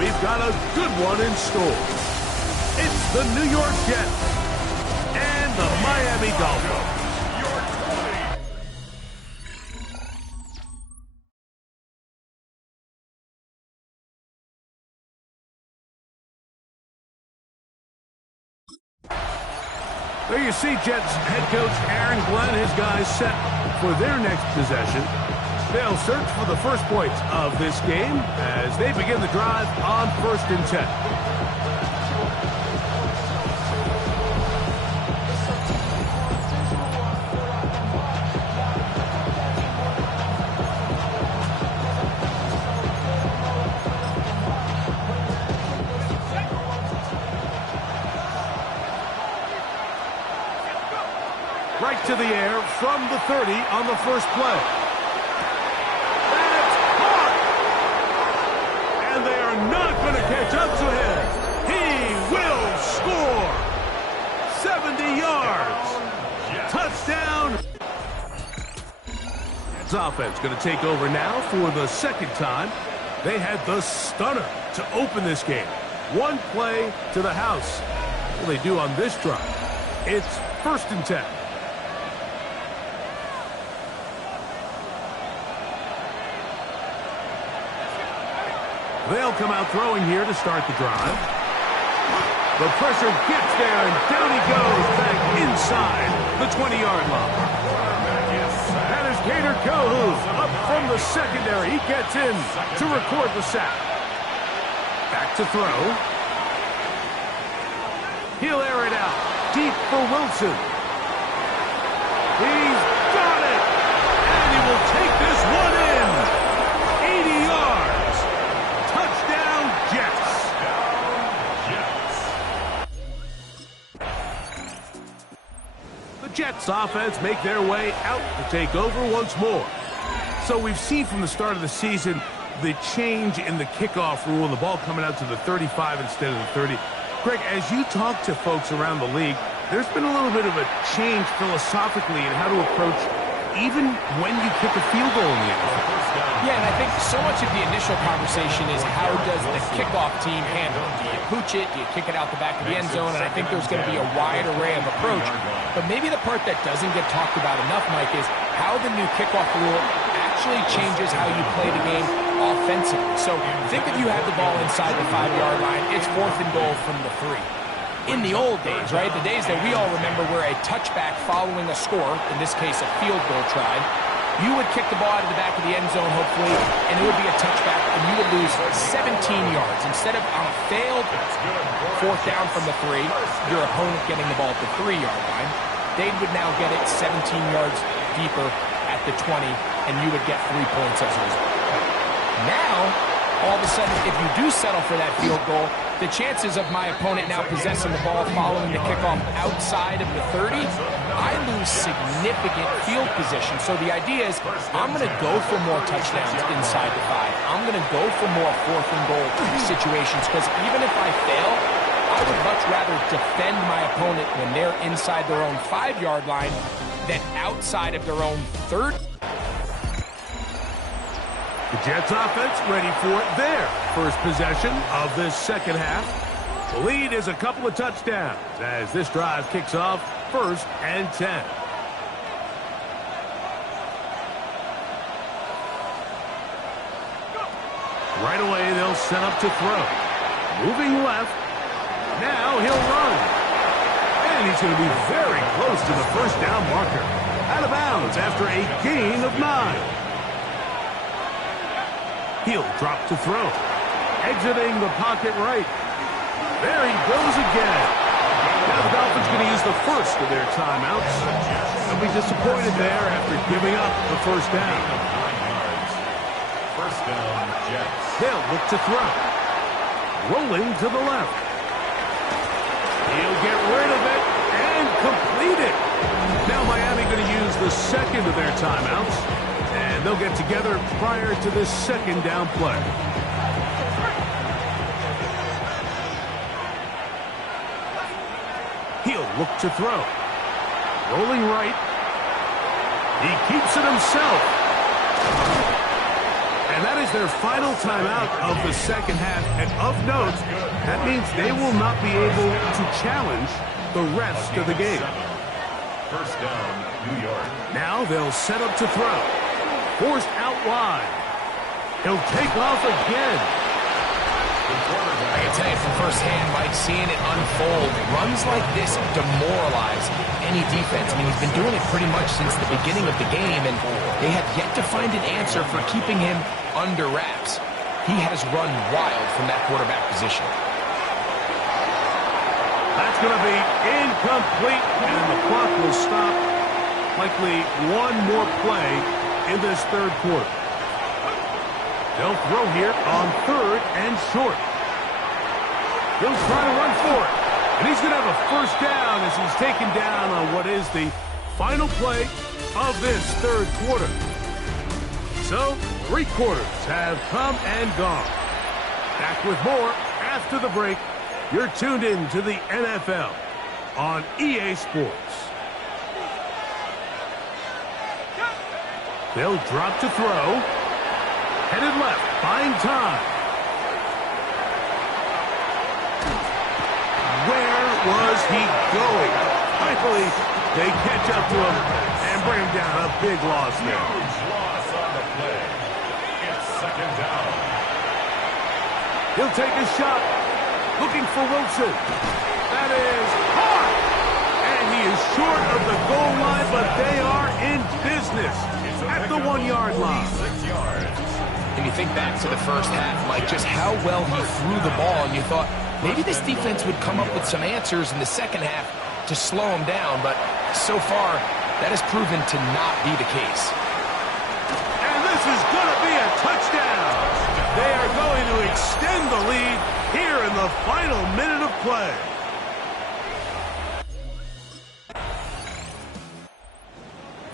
we've got a good one in store. It's the New York Jets and the Miami Dolphins. There you see Jets head coach Aaron Glenn, his guys set for their next possession. They'll search for the first points of this game as they begin the drive on 1st and 10. Right to the air from the 30 on the first play. That's caught! And they are not going to catch up to him. He will score! 70 yards! Touchdown! This offense going to take over now for the second time. They had the stunner to open this game. One play to the house. What will they do on this drive? It's 1st and 10. They'll come out throwing here to start the drive. The pressure gets there, and down he goes back inside the 20-yard line. That is Gator Kohou up from the secondary. He gets in to record the sack. Back to throw. He'll air it out deep for Wilson. He's got it! And he will take this one in. 80 yards. Touchdown, Jets. The Jets offense make their way out to take over once more. So we've seen from the start of the season the change in the kickoff rule and the ball coming out to the 35 instead of the 30. Greg, as you talk to folks around the league, there's been a little bit of a change philosophically in how to approach even when you kick a field goal in the NFL. Yeah, and I think so much of the initial conversation is how does the kickoff team handle it? Do you pooch it? Do you kick it out the back of the end zone? And I think there's going to be a wide array of approach. But maybe the part that doesn't get talked about enough, Mike, is how the new kickoff rule actually changes how you play the game offensively. So think if you have the ball inside the 5-yard line, it's 4th and goal from the 3. In the old days, right, the days that we all remember where a touchback following a score, in this case a field goal try, you would kick the ball out of the back of the end zone, hopefully, and it would be a touchback, and you would lose 17 yards. Instead of on a failed 4th down from the 3, your opponent getting the ball at the 3-yard line, they would now get it 17 yards deeper at the 20, and you would get 3 points as a result. Now, all of a sudden, if you do settle for that field goal, the chances of my opponent now possessing the ball following the kickoff outside of the 30, I lose significant field position. So the idea is I'm going to go for more touchdowns inside the 5. I'm going to go for more 4th and goal situations because even if I fail, I would much rather defend my opponent when they're inside their own 5-yard line than outside of their own 30. The Jets offense ready for their first possession of this second half. The lead is a couple of touchdowns as this drive kicks off 1st and 10. Right away, they'll set up to throw. Moving left. Now he'll run. And he's going to be very close to the first down marker. Out of bounds after a gain of 9. He'll drop to throw. Exiting the pocket right. There he goes again. Now the Dolphins going to use the first of their timeouts. They'll be disappointed there after giving up the first down. First down, Jets. They'll look to throw. Rolling to the left. He'll get rid of it and complete it. Now Miami going to use the second of their timeouts. And they'll get together prior to this second down play. He'll look to throw. Rolling right. He keeps it himself. And that is is their final timeout of the second half, and of note, that means they will not be able to challenge the rest of the game. First down, New York. Now they'll set up to throw. Forced out wide. He'll take off again. I can tell you from firsthand, Mike, seeing it unfold, runs like this demoralize any defense. I mean, he's been doing it pretty much since the beginning of the game, and they have yet to find an answer for keeping him under wraps. He has run wild from that quarterback position. That's going to be incomplete, and the clock will stop. Likely one more play in this third quarter. They'll throw here on third and short. He'll try to run for it. And he's going to have a first down as he's taken down on what is the final play of this third quarter. So, 3 quarters have come and gone. Back with more after the break. You're tuned in to the NFL on EA Sports. They'll drop to throw. Headed left, buying time. Where was he going? Finally, they catch up to him and bring him down. A big loss there. Huge loss on the play. It's second down. He'll take a shot. Looking for Wilson. That is hard. And he is short of the goal line, but they are in business at the 1-yard line. 6 yards. And you think back to the first half, Mike, just how well he threw the ball, and you thought maybe this defense would come up with some answers in the second half to slow him down, but so far, that has proven to not be the case. And this is going to be a touchdown. They are going to extend the lead here in the final minute of play.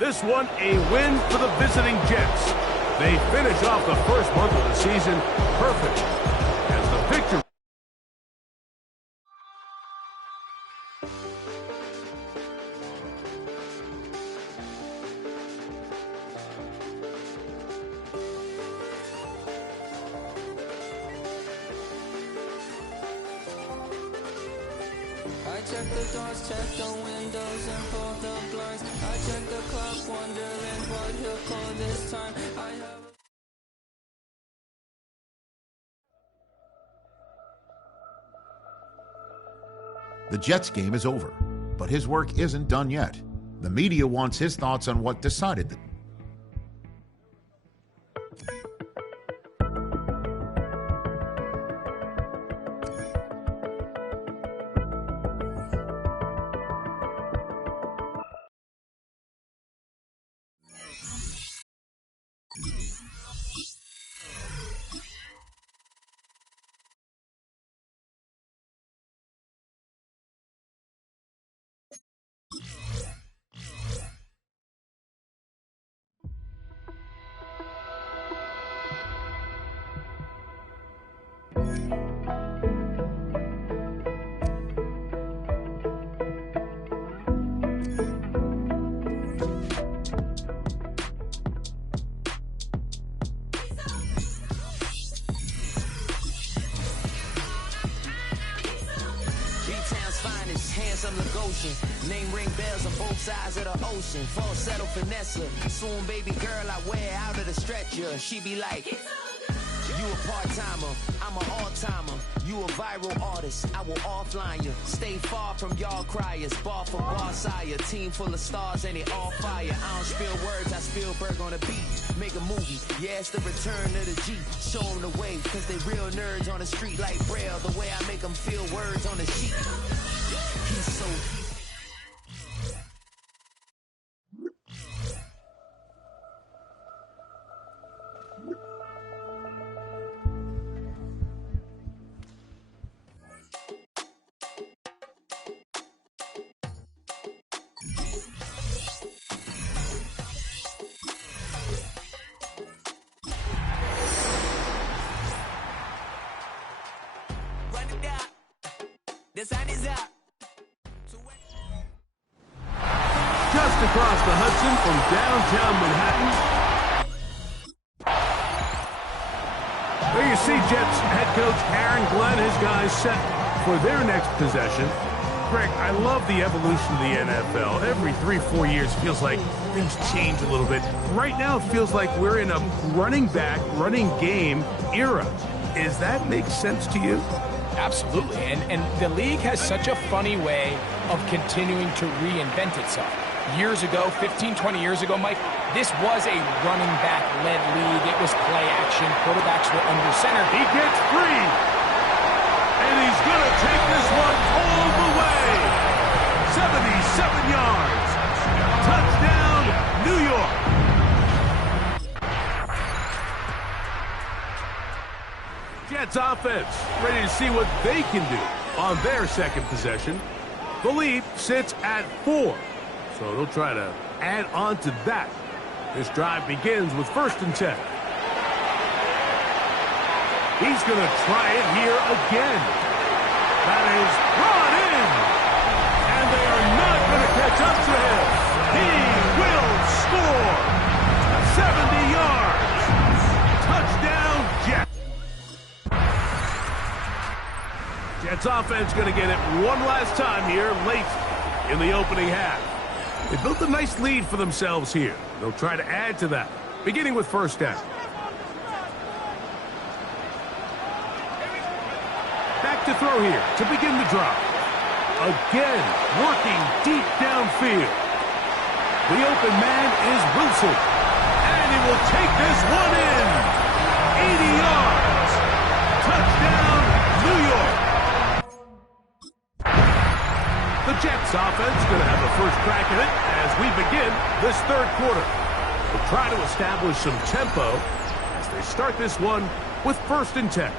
This one a win for the visiting Jets. They finish off the first month of the season perfect as the victory. I check the doors, check the windows, and pull the blinds. I check the clock, wondering what he'll call this time. I have The Jets game is over, but his work isn't done yet. The media wants his thoughts on what decided the name ring bells on both sides of the ocean. Falsetto finesse. Soon baby girl I wear out of the stretcher. She be like, you a part-timer, I'm an all-timer. You a viral artist, I will offline you. Stay far from y'all criers. Bar for bar sire. Team full of stars and it all fire. I don't spill words, I Spielberg on the beat. Make a movie, yeah, it's the return of the G. Show them the way, cause they real nerds on the street like Braille. The way I make them feel words on the sheet. He's so the sun is up. Just across the Hudson from downtown Manhattan. you see Jets head coach Aaron Glenn, his guys set for their next possession. Greg, I love the evolution of the NFL. Every 3-4 years, it feels like things change a little bit. Right now, it feels like we're in a running back, running game era. Does that make sense to you? Absolutely, and the league has such a funny way of continuing to reinvent itself. Years ago, 15, 20 years ago, Mike, this was a running back-led league. It was play action. Quarterbacks were under center. He gets free, and he's going to take this one all the way. 77 yards. Touchdown, New York. Jets offense ready to see what they can do on their second possession. The lead sits at 4, so they'll try to add on to that. This drive begins with 1st and 10. He's going to try it here again. That is brought in, and they are not going to catch up to him. He will score. 70 yards. Touchdown, Jets. Jets offense going to get it one last time here late in the opening half. They built a nice lead for themselves here. They'll try to add to that, beginning with 1st down. Back to throw here to begin the drive. Again, working deep downfield. The open man is Wilson, and he will take this one in. 80 yards. Touchdown, New York. The Jets offense going to have the first crack at it as we begin this 3rd quarter. They'll try to establish some tempo as they start this one with 1st and 10.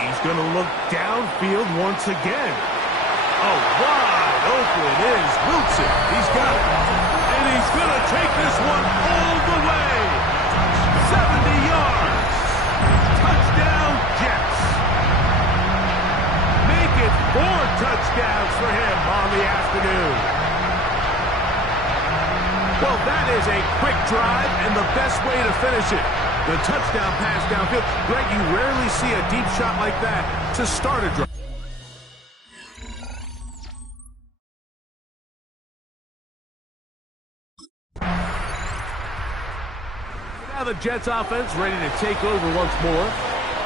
He's going to look downfield once again. Oh, wide open is Wilson. He's got it. And he's going to take this one all the way. 70 yards. Touchdown, Jets. Make it 4 touchdowns for him on the afternoon. Well, that is a quick drive and the best way to finish it. The touchdown pass downfield. Greg, you rarely see a deep shot like that to start a drive. Now the Jets offense ready to take over once more.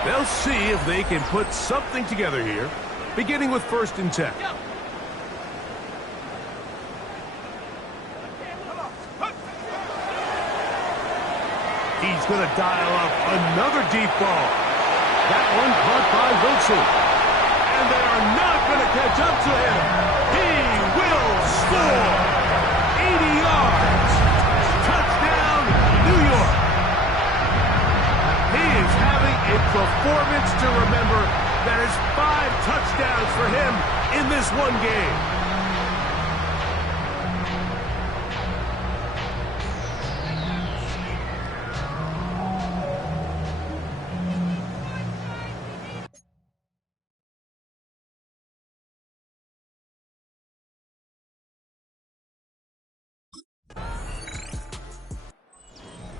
They'll see if they can put something together here, beginning with 1st and 10. He's going to dial up another deep ball. That one caught by Wilson. And they are not going to catch up to him. He will score. 80 yards. Touchdown, New York. He is having a performance to remember. That is 5 touchdowns for him in this one game.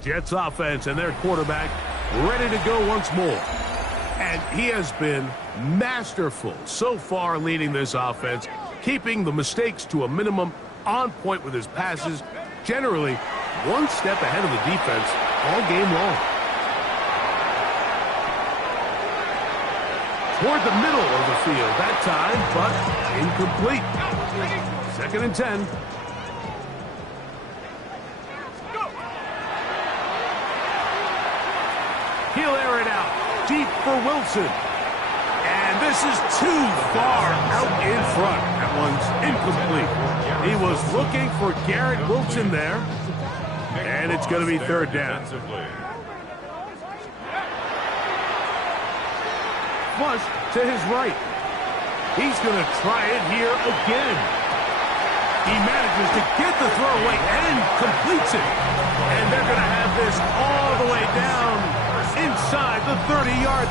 Jets offense and their quarterback ready to go once more. And he has been masterful so far leading this offense, keeping the mistakes to a minimum, on point with his passes, generally one step ahead of the defense all game long. Toward the middle of the field that time, but incomplete. 2nd and 10. He'll air it out deep for Wilson. And this is too far out in front. That one's incomplete. He was looking for Garrett Wilson there. And it's going to be 3rd down. Flush to his right. He's going to try it here again. He manages to get the throw away and completes it. And they're going to have this all the way down inside the 30-yard line.